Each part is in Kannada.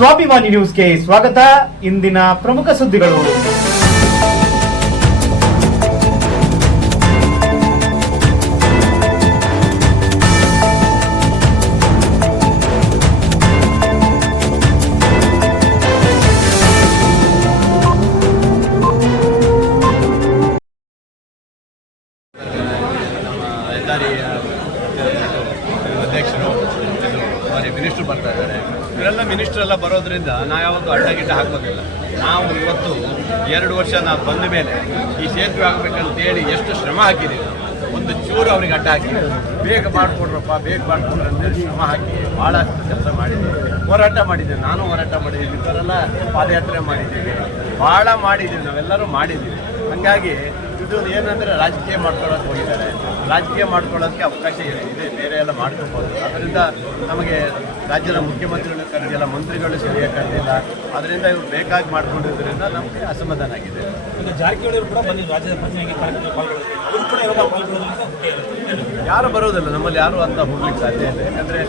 ಸ್ವಾಭಿಮಾನಿ ನ್ಯೂಸ್ಗೆ ಸ್ವಾಗತ. ಇಂದಿನ ಪ್ರಮುಖ ಸುದ್ದಿಗಳು. ಅಧ್ಯಕ್ಷರು ಸಾರಿ ಮಿನಿಸ್ಟ್ರು ಬರ್ತಾ ಇದ್ದಾರೆ. ಇವರೆಲ್ಲ ಮಿನಿಸ್ಟ್ರೆಲ್ಲ ಬರೋದ್ರಿಂದ ನಾವು ಯಾವತ್ತೂ ಅಡ್ಡ ಗಿಡ್ಡ ಹಾಕೋದಿಲ್ಲ ನಾವು ಇವತ್ತು ಎರಡು ವರ್ಷ ನಾವು ಬಂದ ಮೇಲೆ ಈ ಸೇತುವೆ ಆಗಬೇಕಂತ ಹೇಳಿ ಎಷ್ಟು ಶ್ರಮ ಹಾಕಿದ್ದೀವಿ ಒಂದು ಚೂರು ಅವ್ರಿಗೆ ಅಡ್ಡ ಹಾಕಿ, ಬೇಗ ಮಾಡಿಕೊಡ್ರಪ್ಪ, ಬೇಗ ಮಾಡಿಕೊಡ್ರಿ ಅಂತೇಳಿ ಶ್ರಮ ಹಾಕಿ ಭಾಳ ಕೆಲಸ ಮಾಡಿದ್ದೀವಿ ಹೋರಾಟ ಮಾಡಿದ್ದೀವಿ ನಾನು ಹೋರಾಟ ಮಾಡಿದ್ದೀನಿ ಇವರೆಲ್ಲ ಪಾದಯಾತ್ರೆ ಮಾಡಿದ್ದೀವಿ ಭಾಳ ಮಾಡಿದ್ದೀವಿ ನಾವೆಲ್ಲರೂ ಮಾಡಿದ್ದೀವಿ ಹಾಗಾಗಿ ಇದು ಏನಂದ್ರೆ ರಾಜಕೀಯ ಮಾಡ್ಕೊಳ್ಳೋಕೆ ಹೋಗಿದ್ದಾರೆ. ರಾಜಕೀಯ ಮಾಡ್ಕೊಳ್ಳೋದಕ್ಕೆ ಅವಕಾಶ ಇದೆ. ಬೇರೆ ಎಲ್ಲ ಮಾಡ್ಕೋಬೋದು. ಅದರಿಂದ ನಮಗೆ ರಾಜ್ಯದ ಮುಖ್ಯಮಂತ್ರಿಗಳು ಕರೆದಿಲ್ಲ, ಮಂತ್ರಿಗಳು ಸರಿಯಾಗಿ ಕರೆದಿಲ್ಲ. ಅದರಿಂದ ಇವರು ಬೇಕಾಗಿ ಮಾಡ್ಕೊಂಡಿದ್ದರಿಂದ ನಮಗೆ ಅಸಮಾಧಾನ ಆಗಿದೆ. ಜಾರಕಿಹೊಳಿ ಕೂಡ ಬಂದಿದ್ದು ರಾಜ್ಯದ ಪ್ರತಿನಿಧಿ ಯಾರು ಬರೋದಿಲ್ಲ, ನಮ್ಮಲ್ಲಿ ಯಾರು ಅಂತ ಹೋಗ್ಲಿಕ್ಕೆ ಸಾಧ್ಯ ಇಲ್ಲ. ಯಾಕಂದರೆ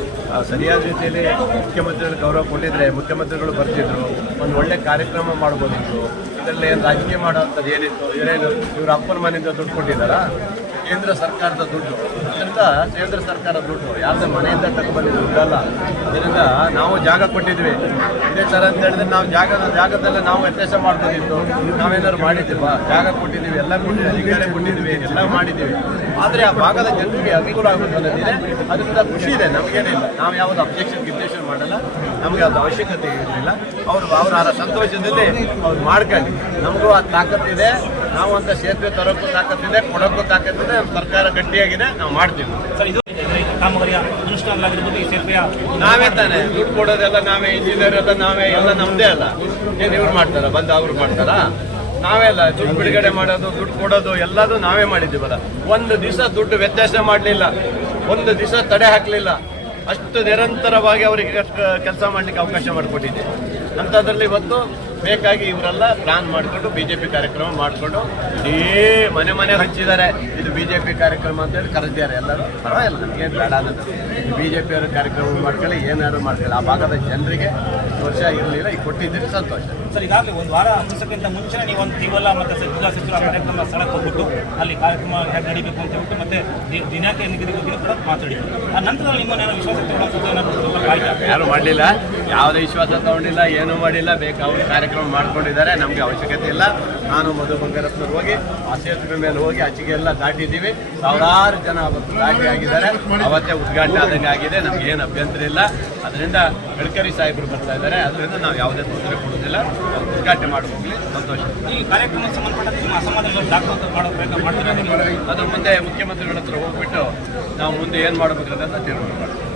ಸರಿಯಾದ ರೀತಿಯಲ್ಲಿ ಮುಖ್ಯಮಂತ್ರಿಗಳು ಗೌರವ ಕೊಟ್ಟಿದ್ರೆ ಮುಖ್ಯಮಂತ್ರಿಗಳು ಬರ್ತಿದ್ರು, ಒಂದು ಒಳ್ಳೆ ಕಾರ್ಯಕ್ರಮ ಮಾಡ್ಬೋದಿತ್ತು ಇದರಲ್ಲಿ ಏನು ರಾಜಕೀಯ ಮಾಡೋವಂಥದ್ದು ಏನಿತ್ತು ಏನೇನು ಇವರು ಅಪ್ಪನ ಮನೆಯಿಂದ ದುಡ್ಡು ಕೊಟ್ಟಿದ್ದಾರಾ? ಕೇಂದ್ರ ಸರ್ಕಾರದ ದುಡ್ಡು. ಅದರಿಂದ ಕೇಂದ್ರ ಸರ್ಕಾರ ದುಡ್ಡು, ಯಾರ್ದ ಮನೆಯಿಂದ ತಗೊಂಡ್ಬಂದಿದ್ದು ದುಡ್ಡಲ್ಲ. ಅದರಿಂದ ನಾವು ಜಾಗ ಕೊಟ್ಟಿದ್ವಿ. ಇದೇ ಥರ ಅಂತ ಹೇಳಿದ್ರೆ ನಾವು ಜಾಗ, ಜಾಗದಲ್ಲೇ ನಾವು ವ್ಯತ್ಯಾಸ ಮಾಡ್ಬೋದಿತ್ತು. ನಾವೇನಾದ್ರು ಮಾಡಿದ್ದೀವಾ? ಜಾಗ ಕೊಟ್ಟಿದ್ದೀವಿ, ಎಲ್ಲ ಕೊಟ್ಟಿದ್ದೀವಿ, ಅಧಿಕಾರ ಕೊಟ್ಟಿದ್ದೀವಿ, ಎಲ್ಲ ಮಾಡಿದ್ದೀವಿ. ಆದರೆ ಆ ಭಾಗದ ಜನರಿಗೆ ಅನುಕೂಲ ಆಗುವಂಥದ್ದಿದೆ ಅನ್ನೋದಿದೆ ಅದರಿಂದ ಖುಷಿ ಇದೆ ನಮಗೇನಿಲ್ಲ. ನಾವು ಯಾವುದು ಅಬ್ಜೆಕ್ಷನ್ ಗಿಬ್ಜೆಕ್ಷನ್ ಮಾಡಲ್ಲ. ನಮಗೆ ಅದು ಅವಶ್ಯಕತೆ ಇರಲಿಲ್ಲ. ಅವರು ಅವರ ಸಂತೋಷದಲ್ಲಿ ಅವ್ರು ಮಾಡ್ಕೊಳ್ಳಿ ನಮಗೂ ಆ ತಾಕತ್ತಿದೆ ನಾವು ಅಂತ ಸೇತುವೆ ತರೋಕ್ಕೂ ತಾಕತ್ತಿದೆ ಕೊಡೋಕ್ಕೂ ತಾಕತ್ತಿದೆ ನಮ್ಮ ಸರ್ಕಾರ ಗಟ್ಟಿಯಾಗಿದೆ ನಾವು ಮಾಡ್ತೀವಿ. ನಾವೇ ತಾನೇ. ದುಡ್ಡು ಕೊಡೋದೆಲ್ಲ ನಾವೇ ಇಂಜಿನಿಯರ್ ಎಲ್ಲ ನಾವೇ ಎಲ್ಲ ನಮ್ಮದೇ ಅಲ್ಲ. ಏನು ಇವ್ರು ಮಾಡ್ತಾರ? ಬಂದು ಅವ್ರು ಮಾಡ್ತಾರಾ? ನಾವೇ ಅಲ್ಲ ದುಡ್ಡು ಬಿಡುಗಡೆ ಮಾಡೋದು, ದುಡ್ಡು ಕೊಡೋದು ಎಲ್ಲದೂ ನಾವೇ ಮಾಡಿದ್ದೀವಲ್ಲ. ಒಂದು ದಿವಸ ದುಡ್ಡು ವ್ಯತ್ಯಾಸ ಮಾಡಲಿಲ್ಲ. ಒಂದು ದಿವಸ ತಡೆ ಹಾಕಲಿಲ್ಲ. ಅಷ್ಟು ನಿರಂತರವಾಗಿ ಅವರಿಗೆ ಕೆಲಸ ಮಾಡಲಿಕ್ಕೆ ಅವಕಾಶ ಮಾಡಿಕೊಟ್ಟಿದ್ದೆ. ಅಂಥದ್ರಲ್ಲಿ ಇವತ್ತು ಬೇಕಾಗಿ ಇವರೆಲ್ಲ ಪ್ಲಾನ್ ಮಾಡಿಕೊಂಡು ಬಿ ಜೆ ಪಿ ಕಾರ್ಯಕ್ರಮ ಮಾಡಿಕೊಂಡು ಇಡೀ ಮನೆ ಮನೆ ಹಂಚಿದ್ದಾರೆ ಇದು ಬಿಜೆಪಿ ಜೆ ಪಿ ಕಾರ್ಯಕ್ರಮ ಅಂತೇಳಿ ಕರೆದಿದ್ದಾರೆ ಎಲ್ಲರೂ. ಪರವಾಗಿಲ್ಲ ನಮಗೆ ಬೇಡ ಅನ್ನೋದು. ಬಿ ಜೆ ಪಿಯವರು ಕಾರ್ಯಕ್ರಮ ಮಾಡ್ಕೊಳ್ಳಿ ಏನಾದ್ರು ಮಾಡ್ಕೊಳ್ಳಿ. ಆ ಭಾಗದ ಜನರಿಗೆ ವರ್ಷ ಇರಲಿಲ್ಲ ಈಗ ಕೊಟ್ಟಿದ್ದೀರಿ ಸಂತೋಷ. ಸರ್ ಈಗಾಗಲೇ ಒಂದು ವಾರ ಮುಗಿಸೋಕ್ಕಿಂತ ಮುಂಚೆ ನೀವು ಒಂದು ತಿವಲ್ಲ ಮತ್ತು ಜಿಲ್ಲಾ ಸಚಿವರ ಕಾರ್ಯಕ್ರಮ ಸ್ಥಳಕ್ಕೆ ಹೋಗ್ಬಿಟ್ಟು ಅಲ್ಲಿ ಕಾರ್ಯಕ್ರಮ ಹೇಗೆ ನಡೀಬೇಕು ಅಂತ ಹೇಳ್ಬಿಟ್ಟು ಮತ್ತೆ ದಿನಕ್ಕೆ ದಿನಾಂಕ ನಿಗದಿ ಬಗ್ಗೆ ಕೂಡ ಮಾತಾಡಿ ಆ ನಂತರ ನಿಮ್ಮನ್ನೇನೋ ವಿಶ್ವಾಸ ತಗೊಳ್ಳೋದು ಏನಾದ್ರು ಯಾರು ಮಾಡಲಿಲ್ಲ? ಯಾವುದೇ ವಿಶ್ವಾಸ ತಗೊಂಡಿಲ್ಲ ಏನೂ ಮಾಡಿಲ್ಲ ಬೇಕು ಅವ್ರ ಕಾರ್ಯಕ್ರಮ ಮಾಡ್ಕೊಂಡಿದ್ದಾರೆ ನಮಗೆ ಅವಶ್ಯಕತೆ ಇಲ್ಲ. ನಾನು ಮಧು ಬಂಗಾರಪ್ಪನವ್ರು ಹೋಗಿ ಆ ಸೇತುವೆ ಮೇಲೆ ಹೋಗಿ ಆಚೆಗೆ ಎಲ್ಲ ದಾಟಿದ್ದೀವಿ. ಸಾವಿರಾರು ಜನ ಅವತ್ತು ದಾಟಿ ಆಗಿದ್ದಾರೆ. ಅವತ್ತೇ ಉದ್ಘಾಟನೆ ಆದಂಗೆ ಆಗಿದೆ. ನಮ್ಗೆ ಏನು ಅಭ್ಯಂತರ ಇಲ್ಲ. ಅದರಿಂದ ಗಡ್ಕರಿ ಸಾಹೇಬರು ಬರ್ತಾ ಇದ್ದಾರೆ. ಅದರಿಂದ ನಾವು ಯಾವುದೇ ತೊಂದರೆ ಕೊಡೋದಿಲ್ಲ ಅವ್ರು ಉದ್ಘಾಟನೆ ಮಾಡಿ ಹೋಗಲಿ ಸಂತೋಷ. ಈ ಕಾರ್ಯಕ್ರಮಕ್ಕೆ ಸಂಬಂಧಪಟ್ಟ? ಅದು ಮುಂದೆ ಮುಖ್ಯಮಂತ್ರಿಗಳ ಹತ್ರ ಹೋಗ್ಬಿಟ್ಟು ನಾವು ಮುಂದೆ ಏನು ಮಾಡಬೇಕು ಅಂತ ತೀರ್ಮಾನ ಮಾಡ್ತೀವಿ.